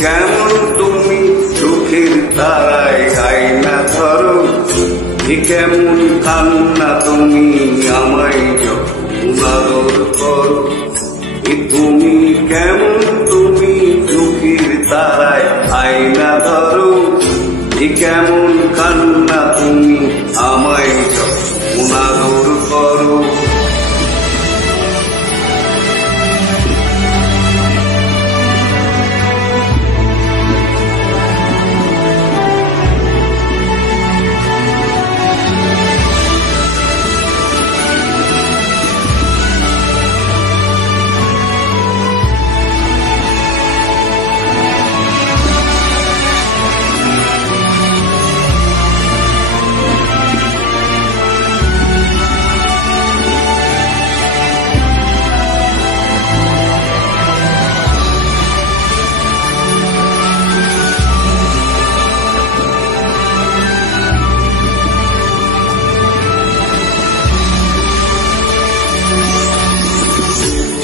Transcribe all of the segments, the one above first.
কেমন তুমি চোখের তারায় আয়না ধরো, কেমন কান্না তুমি আমায় যখন আদর করো। তুমি কেমন তুমি চোখের তারায় আয়না ধরো, কেমন কান্না তুমি আমায় যখন আদর করো।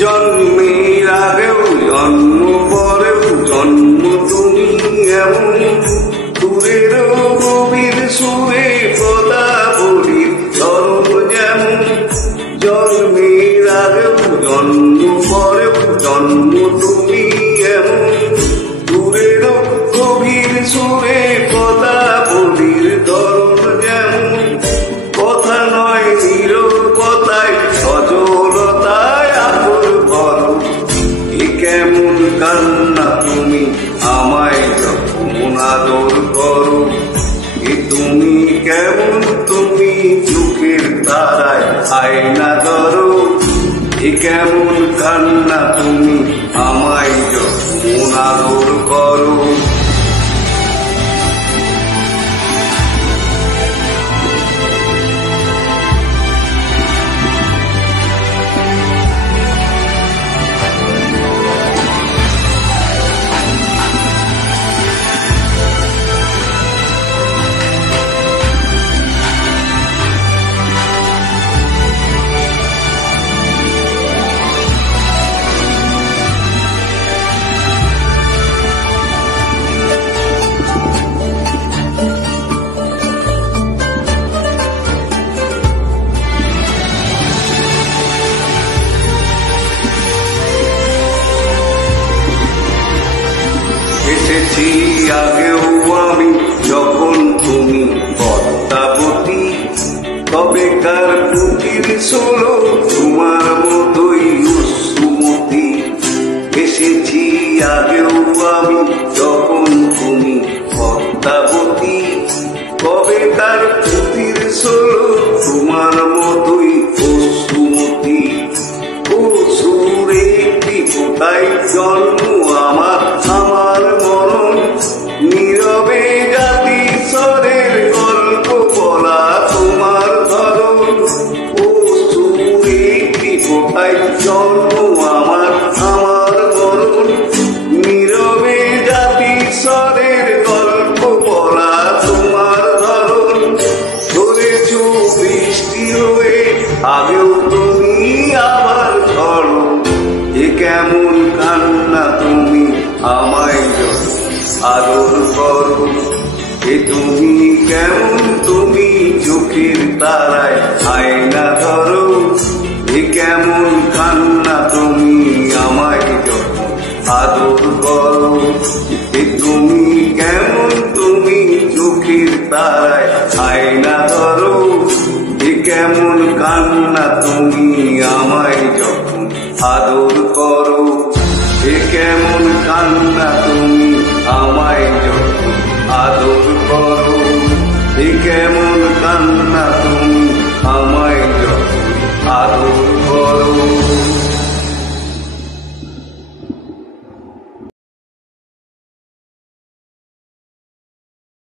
জন্মের আগেও জন্ম পরেও জন্ম তুমি এমন, সুরের গভীর সুরে কথা বলি ধর্ম যেমন। জন্মের আগেও জন্ম পরেও জন্ম তুমি এমন, সুরের গভীর সুরে কথা বলির ধর্ম যেমন। কথা নয় নীরবতায় সজলতায় আদর করো, কেমন কান্না তুমি আমায় যখন আদর করো। তুমি কেমন তুমি চোখের তারায় আয়না ধরো, কেমন কান্না তুমি আমায় যখন আদর করো। এসেছি আগেও আমি যখন তুমি পদ্মাবতী, তবেকার পুতির ষোলো তোমার মতোই সুমতি। এসেছি আগেও আমি যখন তুমি পদ্মাবতী, তবেকার পুতির ষোলো তোমার মতোই সুমতি। ও সুরে একটি কোথায় জন্ম আমার, আমার মরণ নীরবে জাতি স্বরের গল্প বলা তোমার ধরন। ও সুরে একটি কোথায় জন্ম আমার, আমার মরণ নীরবে জাতি স্বরের গল্প বলা তোমার ধরন। ধরেছ বৃষ্টি হয়ে আগেও তুমি আবার ঝড়ো, কেমন কান্না তুমি আমায় আদর করো। তুমি কেমন তুমি চোখের তারায় আয়না ধরো, কেমন কান্না তুমি আমায় আদর করো। তুমি কেমন তুমি চোখের তারায় আয়না ধরো, কেমন কান্না তুমি আমায় যখন আদর করো। কেমন কান্না তুমি আমায় যখন আদর করো, কেমন